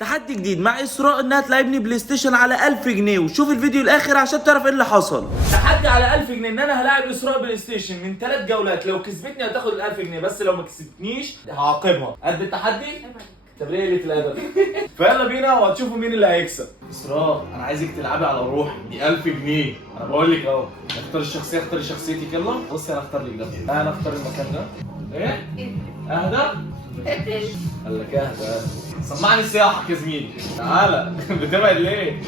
تحدي جديد مع اسراء انها تلعبني بلاي ستيشن على 1000 جنيه، وشوف الفيديو الاخر عشان تعرف ايه اللي حصل. تحدي على 1000 جنيه ان انا هلاعب اسراء بلاي ستيشن من 3 جولات، لو كسبتني هتاخد ال 1000 جنيه، بس لو ما كسبتنيش هعاقبها. قد التحدي؟ طب ليه قله الادب؟ فيلا بينا وهتشوفوا مين اللي هيكسب. اسراء انا عايزك تلعبي على روحي، دي 1000 جنيه، انا بقول لك اهو. اختار الشخصيه، اختاري شخصيتك. يلا بصي انا اختار لك ده، انا اختار المكان ده. ايه؟ اهدى؟ قال لك اهدى. سمعني سياحك يا زميلي. تعالى بتبعد ليه؟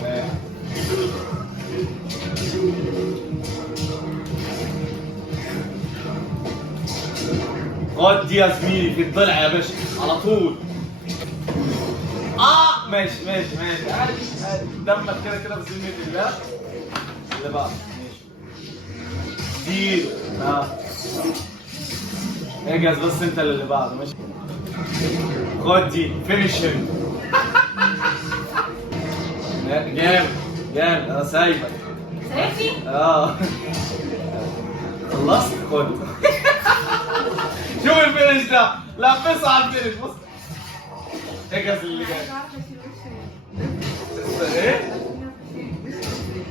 خد دي يا زميلي في الضلع يا باشا على طول. ماشي ماشي ماشي، عادي عادي، دمك كده كده بذمة الله. اللي بعده ماشي دي. اجهز بس انت اللي بعده. ماشي خد دي فينيش هيم. جامد جامد، انا سايبك. سايبني؟ خلصت. خد شوف الفينيش ده، لا بص على الفينيش. بص اجهز اللي جاي. ايه؟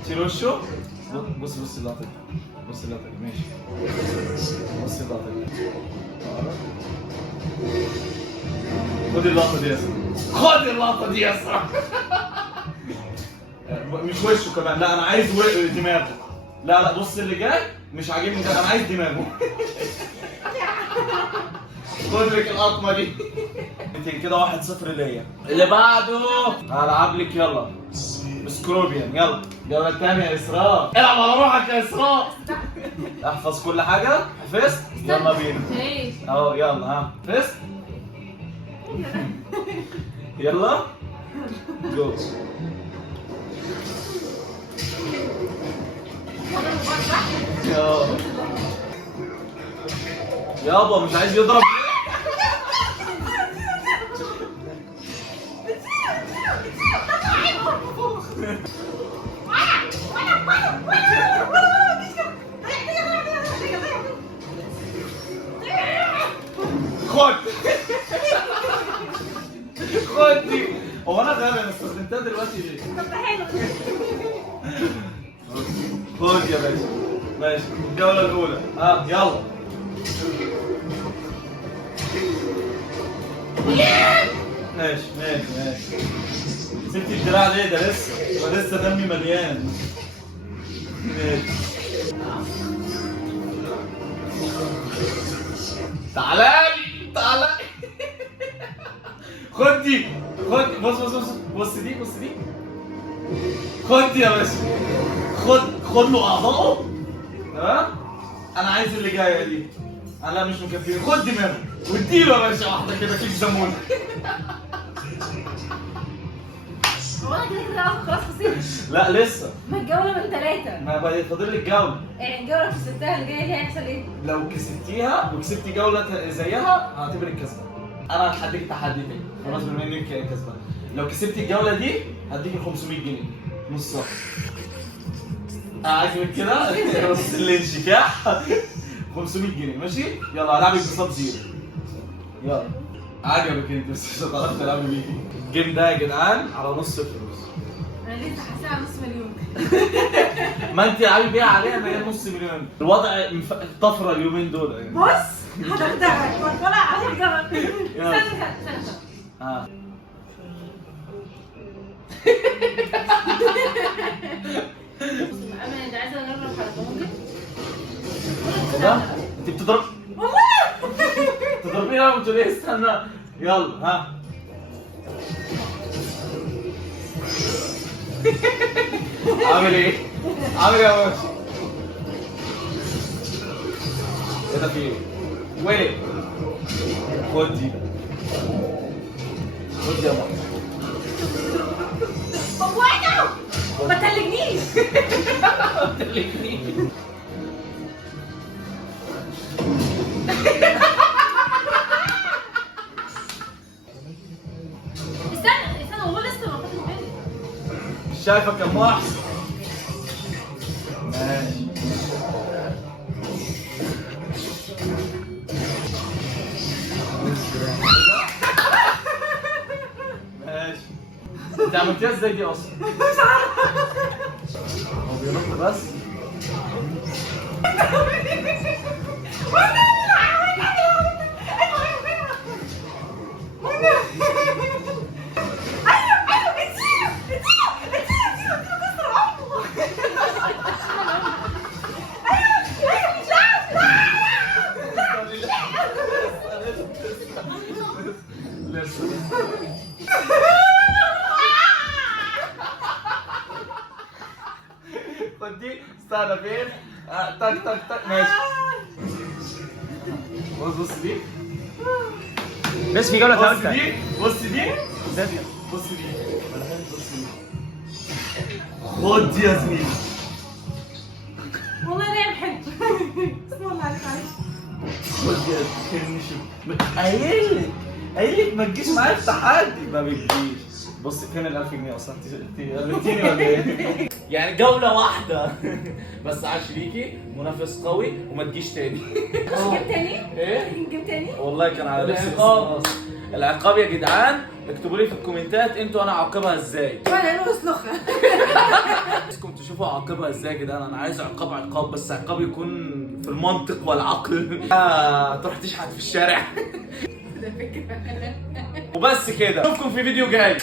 شيل وشه. بص بص اللقطه دي، بص اللقطه دي. ماشي بص اللقطه دي. خد اللقطه دي يا اسطى، خد اللقطه دي يا اسطى. مش وشه كمان، لا انا عايز دماغه. لا لا بص اللي جاي مش عاجبني ده، انا عايز دماغه. خد لك القطمه دي. كده 1-0 ليا. اللي بعده هلعب لك. يلا سكروبيان. يلا الجوله الثانيه يا اسراء، العب على روحك يا اسراء. احفظ كل حاجه. حفظت؟ يلا بينا اهو. يلا ها حفظت. يلا جو. يابا مش عايز يضرب. خد خد دي. هو انا غبي، انا استخدمتها دلوقتي ليه؟ طب ده حلو. خد يا باشا. ماشي الجولة الأولى. يلا. ماشي ماشي ماشي. سبتي الدراع ليه؟ ده لسه دمي مليان. ماشي. تعالى تعالى. خد دي، خد. بص بص بص بص دي، بص دي. خد دي يا باشا. خد له اعضائه. تمام. انا عايز اللي جايه دي، انا مش مكفيني. خد دماغه واديله يا باشا واحده كده كيك زمون. هو انا كده كده خلاص خسرت. لا لسه، ما الجولة من 3. ما بقى فاضل لك جوله. يعني الجولة اللي كسبتها اللي جاية دي هيحصل ايه؟ لو كسبتيها وكسبتي جوله زيها هعتبرك كسبان. انا هديك تحدي تاني خلاص بما انك كسبان. لو كسبتي الجوله دي هديك 500 جنيه نص صح. عايزك كده بص الانشكاح. 500 جنيه ماشي. يلا هلعبك بصاب زيرو. يلا عجبك انت بس مش هتعرفي تلعبي بيه. الجيم ده يا جدعان على نص فلوس. انا لسه حاساها على نص مليون. ما انت العبي بيها عليها، ما هي نص مليون. الوضع طفره اليومين دول يعني. بص هتخدعك وطلع هتخدعك. استنى. انا انت عايزه اجرب حركه ممكن؟ ده انت بتضرب والله تضربيها وانت ليه؟ استنى. يلا عامل ايه؟ عامل ايه يا باشا؟ ايه ده في ايه؟ وين؟ خد دي، خد يا بابا. موعده ما تلجنيش. ما تقلقنيش. استنى والله لسه ما خدتش بالي. مش شايفك يا محسن. ماشي. ماشي انت عملتيها ازاي دي اصلا؟ مش عارف. هو بينط بس. خد دي استنى فين؟ تك تك تك ماشي. بص دي. بس في جولة ثالثة. بص دي بص دي بص دي. خد دي يا زميلي. والله نايم حلو. بسم الله عليك معلش. خد دي يا زميلي. قايل لك ما تجيش معايا في تحدي. ما بتجيش. بص فين ال 1000 جنيه اصلا؟ انت قابلتيني ولا ايه؟ يعني جولة واحدة بس عاش ليكي منافس قوي وما تجيش تاني. جيب تاني؟ ايه؟ نجيب تاني؟ والله كان على نفسي العقاب. العقاب يا جدعان اكتبوا لي في الكومنتات انتوا انا اعاقبها ازاي. ولا نقص لخة. عايزكم تشوفوا اعاقبها ازاي يا جدعان. انا عايز عقاب بس عقاب يكون في المنطق والعقل. تروح تشحت في الشارع. ده فكرة. وبس كده اشوفكم في فيديو جاي.